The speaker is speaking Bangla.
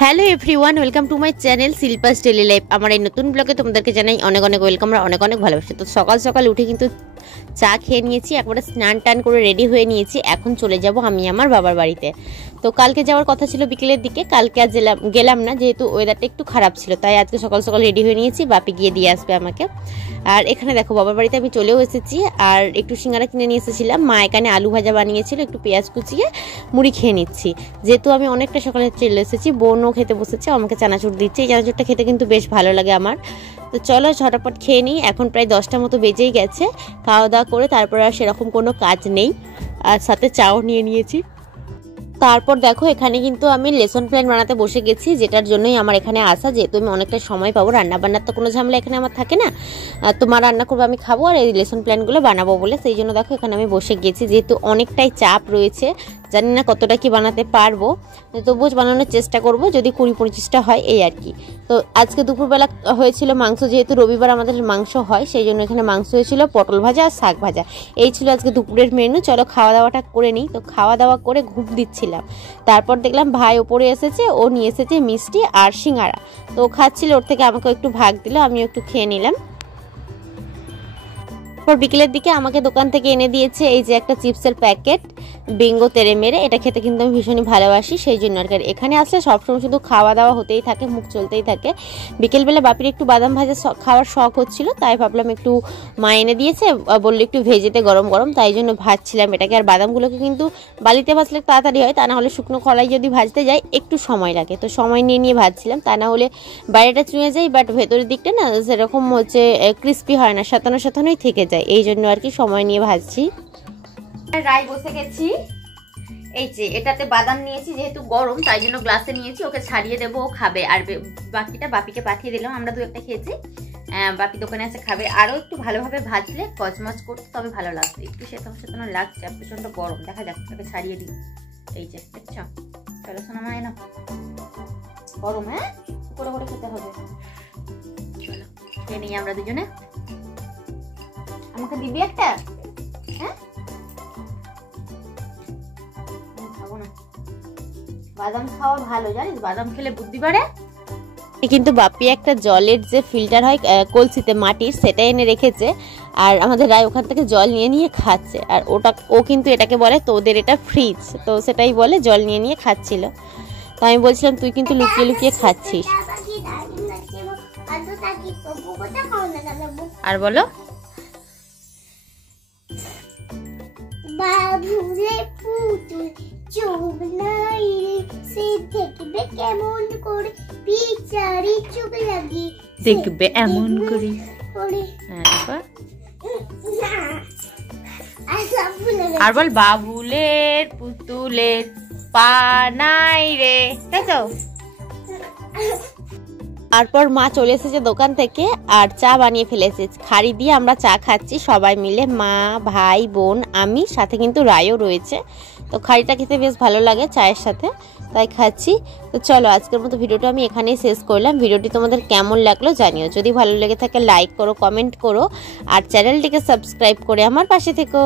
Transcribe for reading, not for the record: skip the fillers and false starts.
Hello everyone, welcome to my channel Shilpa's daily life. আমার এই নতুন ব্লগে তোমাদেরকে জানাই অনেক অনেক ওয়েলকাম আর অনেক অনেক ভালোবাসা। তো সকাল সকাল উঠে কিন্তু চা খেয়ে নিয়েছি, একবারে স্নান টান করে রেডি হয়ে নিয়েছি। এখন চলে যাব আমি আমার বাবার বাড়িতে। তো কালকে যাওয়ার কথা ছিল বিকেলের দিকে, কালকে আজ গেলাম না, যেহেতু ওয়েদারটা একটু খারাপ ছিল। তাই আজকে সকাল সকাল রেডি হয়ে নিয়েছি, বাপি গিয়ে দিয়ে আসবে আমাকে। আর এখানে দেখো বাবার বাড়িতে আমি চলেও এসেছি। আর একটু সিঙ্গারা কিনে নিয়ে এসেছিলাম, মা এখানে আলু ভাজা বানিয়েছিল, একটু পেঁয়াজ কুচিয়ে মুড়ি খেয়ে নিচ্ছি। যেহেতু আমি অনেকটা সকালে চলে এসেছি, বোনও খেতে বসেছে, আমাকে চানাচুর দিচ্ছে। এই চানাচুরটা খেতে কিন্তু বেশ ভালো লাগে আমার। তো চলো ঝটাপট খেয়ে নিই। এখন প্রায় 10টার মতো বেজেই গেছে। খাওয়া দাওয়া করে তারপর আর সেরকম কোনো কাজ নেই, আর সাথে চাও নিয়ে নিয়েছি। তারপর দেখো এখানে কিন্তু আমি লেসন প্ল্যান বানাতে বসে গেছি, যেটার জন্যই আমার এখানে আসা। যেহেতু আমি অনেকটা সময় পাবো, রান্না বান্নার তো কোনো ঝামেলা এখানে আমার থাকে না। তোমার রান্না করবো, আমি খাবো, আর এই লেসন প্ল্যানগুলো বানাবো বলে সেই জন্য দেখো এখানে আমি বসে গেছি। যেহেতু অনেকটাই চাপ রয়েছে, জানি না কতটা কি বানাতে পারবো, তবুও বানানোর চেষ্টা করব, যদি 20-25টা হয় এই আর কি। তো আজকে দুপুরবেলা হয়েছিল মাংস, যেহেতু রবিবার আমাদের মাংস হয়, সেই জন্য এখানে মাংস হয়েছিল, পটল ভাজা আর শাক ভাজা। এই ছিল আজকে দুপুরের মেনু। চলো খাওয়া দাওয়াটা করে নিই। তো খাওয়া দাওয়া করে ঘুম দিচ্ছিলাম, তারপর দেখলাম ভাই ওপরে এসেছে, ও নিয়ে এসেছে মিষ্টি আর সিঙ্গারা। তো ও খাচ্ছিল, ওর থেকে আমাকে একটু ভাগ দিল, আমিও একটু খেয়ে নিলাম। বিকেলের দিকে আমাকে দোকান থেকে এনে দিয়েছে এই যে একটা চিপসের প্যাকেট, বিঙ্গো তেরে মেরে। এটা খেতে কিন্তু আমি ভীষণই ভালোবাসি, সেই জন্য আর কি। এখানে আসলে সবসময় শুধু খাওয়া দাওয়া হতেই থাকে, মুখ চলতেই থাকে। বিকেলবেলা বাপির একটু বাদাম ভাজা খাওয়ার শখ হচ্ছিল, তাই ভাবলাম একটু মা এনে দিয়েছে, বললো একটু ভেজেতে গরম গরম, তাই জন্য ভাজছিলাম এটাকে। আর বাদামগুলোকে কিন্তু বালিতে ভাজলে তাড়াতাড়ি হয়, তা না হলে শুকনো খড়াই যদি ভাজতে যাই একটু সময় লাগে। তো সময় নিয়ে নিয়ে ভাজছিলাম, তা না হলে বাইরেটা চুঁয়ে যায়, বাট ভেতরের দিকটা না সেরকম হচ্ছে ক্রিস্পি হয় না, সাতানো সাতানোই থেকে যায়। এই জন্য আর কি সময় নিয়ে ভাজছি। রাই বসে গেছি, এই যে এটাতে বাদাম নিয়েছি, যেহেতু গরম তাই জন্য গ্লাসে নিয়েছি, ওকে ছাড়িয়ে দেবো, ও খাবে। আর বাকিটা বাপিকে পাঠিয়ে দিলাম, আমরা দু একটা খেয়েছি, বাপি দোকানে আছে খাবে। আরও একটু ভালোভাবে ভাজলে কচমচ করতে তবে ভালো লাগছে, একটু সেতন সেতন লাগছে, আর প্রচন্ড গরম। দেখা যাক, ওকে ছাড়িয়ে দিই। এই যে দেখছো, চলো শোনা মায় না, গরম, হ্যাঁ করে করে খেতে হবে। চলো খেয়ে নিই আমরা দুজনে। আমাকে দিবি একটা? হ্যাঁ খাবো না, বাদাম খাওয়া ভালো জানিস, বাদাম খেলে বুদ্ধি বাড়ে। কিন্তু বাপি একটা জলের যে ফিল্টার হয় কলসিতে মাটির, সেটা এনে রেখেছে, আর আমাদের রায় ওখান থেকে জল নিয়ে নিয়ে খাচ্ছে। আর ও কিন্তু এটাকে বলে তোদের এটা ফ্রিজ, তো সেটাই বলে জল নিয়ে নিয়ে খাচ্ছিল। তো আমি বলছিলাম তুই কিন্তু লুকিয়ে লুকিয়ে খাচ্ছিস। আর বলো, বাবুরে পুতুল চোখ নাই সে দেখবে কেমন করে, বিচারি চোখ লাগি দেখবে এমন করে। আর বল, বাবুলের পুতুলের পা নাই রে, তাই তো। তারপর মা চলে এসেছে দোকান থেকে, আর চা বানিয়ে ফেলেছে। খাড়ি দিয়ে আমরা চা খাচ্ছি সবাই মিলে, মা, ভাই, বোন, আমি, সাথে কিন্তু রায়ও রয়েছে। তো খাড়িটা খেতে বেশ ভালো লাগে চায়ের সাথে, তাই খাচ্ছি। তো চলো আজকের মতো ভিডিওটা আমি এখানেই শেষ করলাম। ভিডিওটি তোমাদের কেমন লাগলো জানিও, যদি ভালো লেগে থাকে লাইক করো, কমেন্ট করো, আর চ্যানেলটিকে সাবস্ক্রাইব করে আমার পাশে থেকো।